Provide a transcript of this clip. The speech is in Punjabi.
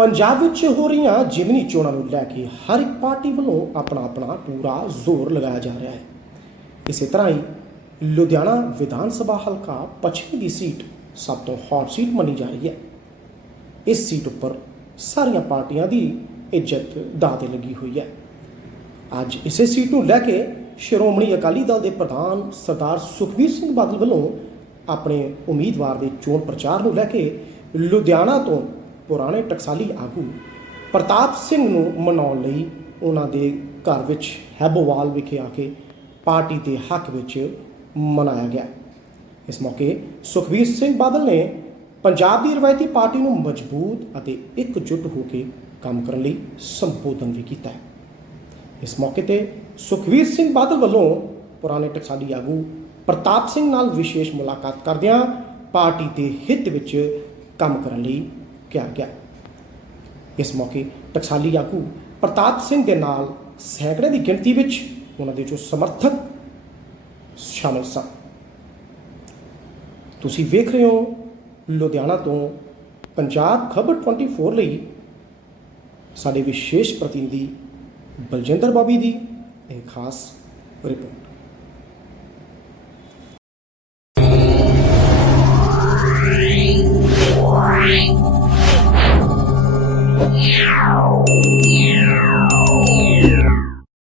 ਪੰਜਾਬ ਵਿੱਚ ਹੋ ਰਹੀਆਂ ਜਿਮਨੀ ਚੋਣਾਂ ਨੂੰ ਲੈ ਕੇ ਹਰ ਇੱਕ ਪਾਰਟੀ ਵੱਲੋਂ ਆਪਣਾ ਆਪਣਾ ਪੂਰਾ ਜ਼ੋਰ ਲਗਾਇਆ ਜਾ ਰਿਹਾ ਹੈ। ਇਸੇ ਤਰ੍ਹਾਂ ਹੀ ਲੁਧਿਆਣਾ ਵਿਧਾਨ ਸਭਾ ਹਲਕਾ ਪੱਛਮੀ ਦੀ ਸੀਟ ਸਭ ਤੋਂ ਹੌਟ ਸੀਟ ਮੰਨੀ ਜਾ ਰਹੀ ਹੈ। ਇਸ ਸੀਟ ਉੱਪਰ ਸਾਰੀਆਂ ਪਾਰਟੀਆਂ ਦੀ ਇੱਜ਼ਤ ਦਾਅ ਤੇ ਲੱਗੀ ਹੋਈ ਹੈ। ਅੱਜ ਇਸੇ ਸੀਟ ਨੂੰ ਲੈ ਕੇ ਸ਼੍ਰੋਮਣੀ ਅਕਾਲੀ ਦਲ ਦੇ ਪ੍ਰਧਾਨ ਸਰਦਾਰ ਸੁਖਬੀਰ ਸਿੰਘ ਬਾਦਲ ਵੱਲੋਂ ਆਪਣੇ ਉਮੀਦਵਾਰ ਦੇ ਚੋਣ ਪ੍ਰਚਾਰ ਨੂੰ ਲੈ ਕੇ ਲੁਧਿਆਣਾ ਤੋਂ ਪੁਰਾਣੇ ਟਕਸਾਲੀ ਆਗੂ ਪ੍ਰਤਾਪ ਸਿੰਘ ਨੂੰ ਮਨਾਉਣ ਲਈ ਉਹਨਾਂ ਦੇ ਘਰ ਵਿੱਚ ਹੈਬੋਵਾਲ ਵਿਖੇ ਆ ਕੇ ਪਾਰਟੀ ਦੇ ਹੱਕ ਵਿੱਚ ਮਨਾਇਆ ਗਿਆ। ਇਸ ਮੌਕੇ ਸੁਖਬੀਰ ਸਿੰਘ ਬਾਦਲ ਨੇ ਪੰਜਾਬ ਦੀ ਰਵਾਇਤੀ ਪਾਰਟੀ ਨੂੰ ਮਜ਼ਬੂਤ ਅਤੇ ਇਕਜੁੱਟ ਹੋ ਕੇ ਕੰਮ ਕਰਨ ਲਈ ਸੰਬੋਧਨ ਵੀ ਕੀਤਾ ਹੈ। ਇਸ ਮੌਕੇ ਤੇ ਸੁਖਵੀਰ ਸਿੰਘ ਬਾਦਲ ਵੱਲੋਂ ਪੁਰਾਣੇ ਟਕਸਾਲੀ ਆਗੂ ਪ੍ਰਤਾਪ ਸਿੰਘ ਨਾਲ ਵਿਸ਼ੇਸ਼ ਮੁਲਾਕਾਤ ਕਰਦਿਆਂ ਪਾਰਟੀ ਦੇ ਹਿੱਤ ਵਿੱਚ ਕੰਮ ਕਰਨ ਲਈ ਕਿਹਾ ਗਿਆ ਇਸ ਮੌਕੇ ਟਕਸਾਲੀ ਆਗੂ ਪ੍ਰਤਾਪ ਸਿੰਘ ਦੇ ਨਾਲ ਸੈਂਕੜੇ ਦੀ ਗਿਣਤੀ ਵਿੱਚ ਉਹਨਾਂ ਦੇ ਜੋ ਸਮਰਥਕ ਸ਼ਾਮਲ ਸਨ। ਤੁਸੀਂ ਵੇਖ ਰਹੇ ਹੋ, ਲੁਧਿਆਣਾ ਤੋਂ ਪੰਜਾਬ ਖਬਰ 24 ਲਈ ਸਾਡੇ ਵਿਸ਼ੇਸ਼ ਪ੍ਰਤੀਨਿਧੀ ਬਲਜਿੰਦਰ ਬਾਬੀ ਦੀ ਇਹ ਖਾਸ ਰਿਪੋਰਟ।